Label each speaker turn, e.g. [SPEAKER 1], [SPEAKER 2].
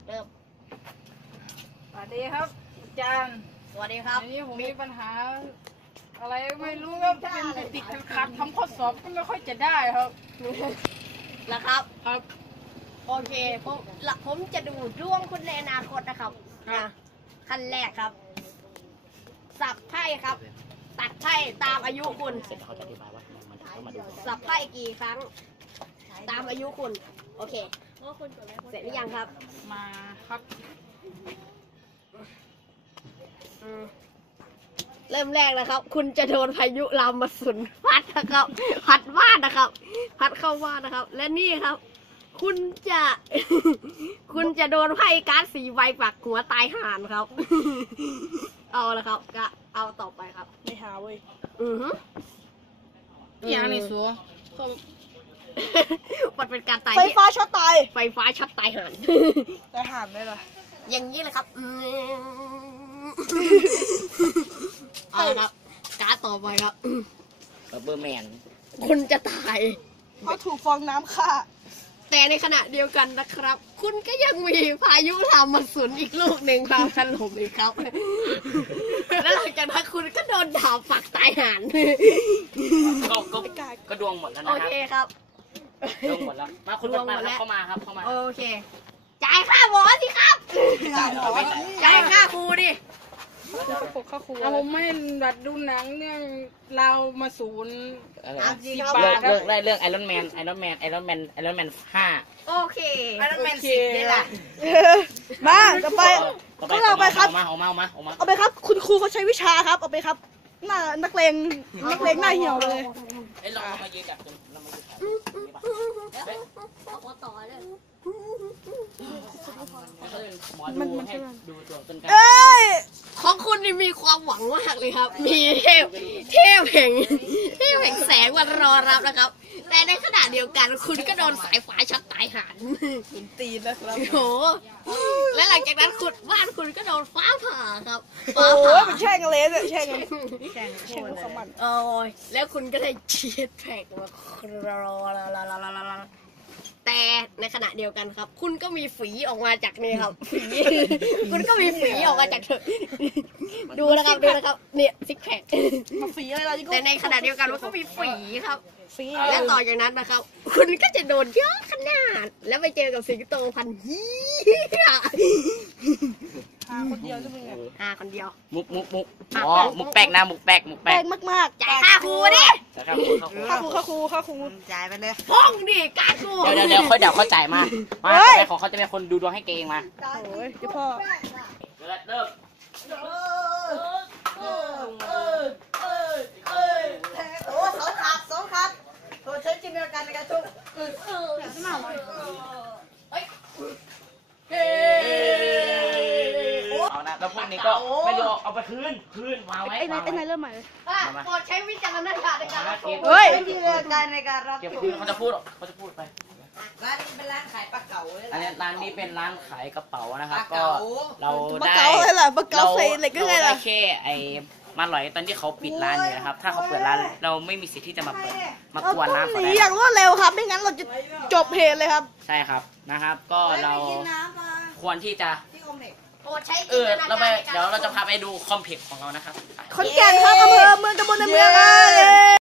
[SPEAKER 1] เริ่ม
[SPEAKER 2] สวัสดีครับอาจารย์
[SPEAKER 1] สวัสดีครับ
[SPEAKER 2] วันนี้ผมมีปัญหาอะไรไม่รู้ครับเป็นติดขัดทำข้อสอบก็ไม่ค่อยจะได้ครับ
[SPEAKER 1] นะครับ
[SPEAKER 2] ครับ
[SPEAKER 1] โอเคผมจะดูดวงคุณในอนาคตนะครับนะขั้นแรกครับสับไพ่ครับ ตัดไพ่ตามอายุคุณเสร็จเขาจะอธิบายว่ามันมาดูสับไพ่กี่ครั้งตามอายุคุณโอเคเสร็จหรือยังครับ
[SPEAKER 2] มาครับ
[SPEAKER 1] เริ่มแรกนะครับคุณจะโดนพายุลามสุนพัดนะครับพัดบ้านนะครับพัดเข้าบ้านนะครับและนี่ครับคุณจะโดนไพ่การ์ดสีใบปักหัวตายห่านครับเอาละครับก็เอาต่อไปครับ
[SPEAKER 2] ไม่หาเว้ย
[SPEAKER 1] อย่างนี้สัวมันเป็นการตาย
[SPEAKER 2] ไฟฟ้าช็อตตาย
[SPEAKER 1] ไฟฟ้าช็อตตายห่าน
[SPEAKER 2] ตายห่านได้เหรอ
[SPEAKER 1] อย่างนี้เลยครับเอาละครับการ์ดต่อไปครับ
[SPEAKER 3] เบอร์แมน
[SPEAKER 1] คุณจะตาย
[SPEAKER 2] เพราะถูกฟองน้ำฆ่า
[SPEAKER 1] แต่ในขณะเดียวกันนะครับ คุณก็ยังมีพายุลามสุนอีกลูกหนึ่งครับถล่มอีกครับแล้วหลังจากนั้นคุณก็โดนดาบฝักตายห่าน
[SPEAKER 3] ก็ดวงหมดแล้วนะ
[SPEAKER 1] โอเคครับ
[SPEAKER 3] ดวงหมดแล้วมาคุณดวงหมดแล้วเข้ามาครับเข้ามา
[SPEAKER 1] โอเคจ่ายค่าหมอสิครับจ่ายค่าครูดิ
[SPEAKER 2] ผมไม่ดัดดูหนังเรื่องเรามาศูนย์
[SPEAKER 3] เลิกได้เรื่องไอรอนแมน5
[SPEAKER 1] โอเคไอรอนแมน10นี่แหละ
[SPEAKER 2] มาต่อไปก็เราไปครับ
[SPEAKER 3] เอา
[SPEAKER 2] ไปครับคุณครูเขาใช้วิชาครับเอาไปครับหน้านักเลงหน้าเหี่ยวเลย
[SPEAKER 3] เรามายืนจับเรามายืนจับ
[SPEAKER 1] ขอต่อเลย
[SPEAKER 3] มันให้ดูตัวต้นกัน
[SPEAKER 1] ของคุณนี่มีความหวังมากเลยครับมีเทพแห่งแสงมารอรับนะครับแต่ในขณะเดียวกันคุณก็โดนสายฟ้าช็อตตายห่าน
[SPEAKER 2] ตีนนะครับ
[SPEAKER 1] โอ้และหลังจากนั้นบ้านคุณก็โดนฟ้าผ่าครับ
[SPEAKER 2] โอ้ยมันแช่งกันเลยแช่งสมัน
[SPEAKER 1] โอ้ยแล้วคุณก็ได้เชียร์แท็กมาแต่ในขณะเดียวกันครับคุณก็มีฝีออกมาจากนี่ครับฝีคุณก็มีฝีออกมาจากเธอดูนะครับเนี่ยซิกแพค
[SPEAKER 2] มาฝีอะไร
[SPEAKER 1] แต่ในขณะเดียวกันมันก็มีฝีครับและต่อจากนั้นนะครับคุณก็จะโดนเยอะขนาดแล้วไปเจอกับสิงโตพันฮี
[SPEAKER 2] คนเดียวจะมึง
[SPEAKER 1] คนเดียว
[SPEAKER 3] มุกแปลกนะมุกแปลก
[SPEAKER 2] มาก
[SPEAKER 1] จ่ายค่าครูดิ
[SPEAKER 2] ค่าครู
[SPEAKER 1] จ่ายไปเลยพ้องดิค่าครู
[SPEAKER 3] เดี๋ยวเข้าใจมาของเขาจะเป็นคนดูดวงให้เกงมา
[SPEAKER 2] โอ้ยเจ้าพ่อ
[SPEAKER 3] เริ่ม
[SPEAKER 1] โอ้สองครับโอ้ใช้จินตนาการในการทุก
[SPEAKER 3] เอานะแล้วพวกนี้ก็ไม่รู้เอาไปคืนวางไว้
[SPEAKER 2] ไอ้นายเริ่มใหม่
[SPEAKER 1] โปรดใช้วิจารณญาณในการรับชม
[SPEAKER 2] ใช้
[SPEAKER 1] วิจารณญาณในการรับชม
[SPEAKER 3] เขาจะพูดไป
[SPEAKER 1] ร้านนี้เป็นร้านขายปลาเก๋าเลย
[SPEAKER 3] อันนี้ร้านนี้เป็นร้านขายกระเป๋านะครับก็เรา
[SPEAKER 2] ได้ปลาเก๋าอะไรล่ะปลาเก๋าใส่เหล็กก็ไงล่ะ
[SPEAKER 3] แค่ไอ้มาหลอยตอนที่เขาปิดร้านอยู่นะครับถ้าเขาเปิดร้านเราไม่มีสิทธิ์ที่จะมากวนร้านเขาได้
[SPEAKER 2] อย่างรวดเร็วครับไม่งั้นเราจะจบเหตุเลยครับ
[SPEAKER 3] ใช่ครับนะครับก็เราควรที่จะ
[SPEAKER 1] เดี๋
[SPEAKER 3] ยวเราจะพาไปดูคอมเพล็กซ์ของเรานะครับ
[SPEAKER 2] ขอนแก่นครับอำเภอเมืองตำบลในเมือง